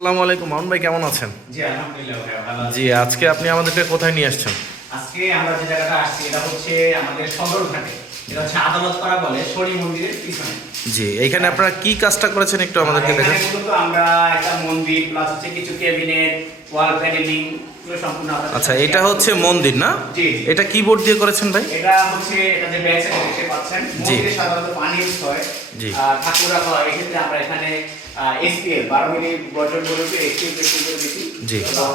আসসালামু আলাইকুম মামুন ভাই, কেমন আছেন? জি আলহামদুলিল্লাহ ভাই ভালো আছি। জি, আজকে আপনি আমাদেরকে কোথায় নিয়ে আসছেন? আজকে আমরা যে জায়গাটা আসছি এটা হচ্ছে আমাদের সদরঘাটে। এটা হচ্ছে আদালত পাড়া বলে শনি মন্দিরের পিছনে। জি, এইখানে আপনারা কি কাজটা করেছেন একটু আমাদেরকে এখানে দেখান। মূলত আমরা একটা মন্দির প্লাস হচ্ছে কিছু ক্যাবিনেট, ওয়াল প্যানেলিং এগুলো সম্পূর্ণ আপনাদের আচ্ছা, সাথে এটা share হচ্ছে করব। মন্দির না? জি জি। এটা কি বোর্ড দিয়ে করেছেন ভাই? এটা হচ্ছে এটা যে ব্যাক সাইডে দেখতে পাচ্ছেন জি। মন্দিরে সাধারণত পানি ইউজ হয়। জি। ঠাকুর রাখা হয়, এক্ষেত্রে আমরা এখানে এসপিএল 12 মিলি বটল বলতে এসপিএল বেশি করে দিছি। জি। এবং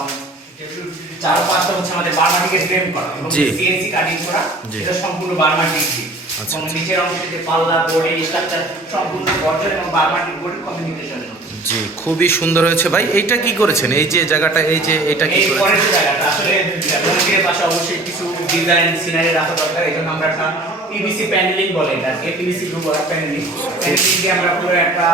চার পাঁচটা হচ্ছে আমাদের বার্মাটিকে ফ্রেম করা এবং জি। সিএনসি কাটিং করা। জি। এটা সম্পূর্ণ বার্মাটিক দিয়ে। আচ্ছা, এবং আচ্ছা। নিচের অংশে যে পাল্লা বডি স্ট্রাকচার সম্পূর্ণ গর্জন এবং বার্মাটিক বোর্ডের কমিউনিকেশনের মধ্যে। জি, খুবই সুন্দর হয়েছে ভাই। এইটা কি করেছেন? এই যে জায়গাটা, এই যে এটা কি এই করেছেন? পরের জায়গাটা আসলে মন্দিরের পাশে অবশ্যই কিছু ডিজাইন সিনারি রাখা দরকার। এই জন্য আমরা একটা পিভিসি প্যানেলিং বলে এটা, পিভিসি গ্রুপ আর প্যানেলিং দিয়ে আমরা পুরো একটা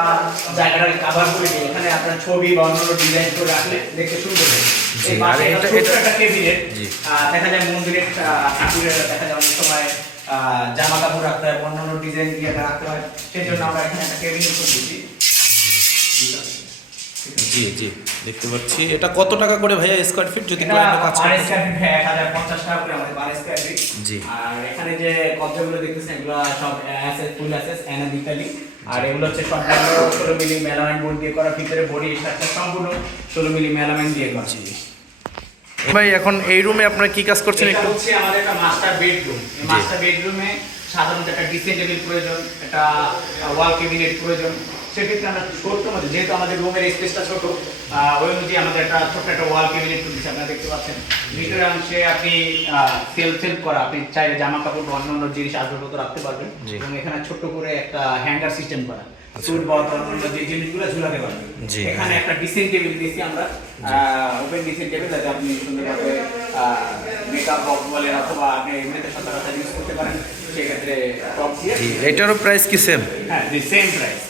জায়গাটাকে কভার করে দিই। এখানে আপনার ছবি বা অন্য ডিজাইন করে রাখলে দেখতে সুন্দর লাগে। জি, এই পাশে আর একটা এটা- ছোট্ট এটা- একটা কেবিনেট জি। দেখা যায় মন্দিরের ঠাকুরের দেখা যায় অনেক সময় জামা কাপড় রাখতে হয়, অন্যান্য ডিজাইন দিয়ে রাখতে হয়, সেই জন্য আমরা এখানে একটা কেবিনেট করে দিচ্ছি। জি জি, দেখতে পাচ্ছি। এটা কত টাকা করে ভাইয়া স্কয়ার ফিট যদি এটা ক্লায়েন্টের কাজ পার করতে চান? স্কয়ার ফিট 1050 টাকা করে আমাদের পার স্কয়ার ফিট। জি। আর এখানে যে কবজাগুলো দেখতেছেন এগুলো সব অ্যাসেস ফুল অ্যাসেস অ্যানালিটিক্যালি। আর এগুলো হচ্ছে সম্পূর্ণ 16 মিলি মেলামাইন বোর্ড দিয়ে করা, ভিতরে বডি স্ট্রাকচার সম্পূর্ণ 16 মিলি মেলামাইন দিয়ে করা। জি ভাই, এখন এই রুমে আপনারা কি কাজ করছেন এটা একটু? হচ্ছে আমাদের একটা মাস্টার বেডরুম। এই জি। মাস্টার বেডরুমে সাধারণত একটা ড্রেসিং টেবিল প্রয়োজন, একটা ওয়াল ক্যাবিনেট প্রয়োজন। সেক্ষেত্রে আমরা ছোট্ট মধ্যে, যেহেতু আমাদের রুমের স্পেসটা ছোট, ওই অনুযায়ী আমাদের একটা ছোট্ট একটা ওয়াল ক্যাবিনেট করে দিচ্ছি। আপনারা দেখতে পাচ্ছেন ভিতরে অংশে আপনি সেলফ করা, আপনি চাইলে জামা কাপড় বা অন্যান্য জিনিস আসবাবপত্র রাখতে পারবেন। জি। এবং এখানে ছোট্ট করে একটা হ্যাঙ্গার সিস্টেম করা, স্যুট বা অন্যান্য যে জিনিসগুলো ঝুলাতে পারবেন। জি। এখানে একটা ড্রেসিং টেবিল দিয়েছি আমরা, ওপেন ড্রেসিং টেবিল, যাতে আপনি সুন্দরভাবে মেকআপ বক্স বলেন অথবা আপনি এমনিতে সচরাচর ইউজ করতে পারেন, সেক্ষেত্রে টপ দিয়ে। জি, এটারও প্রাইস কি সেম? হ্যাঁ, সেম প্রাইস।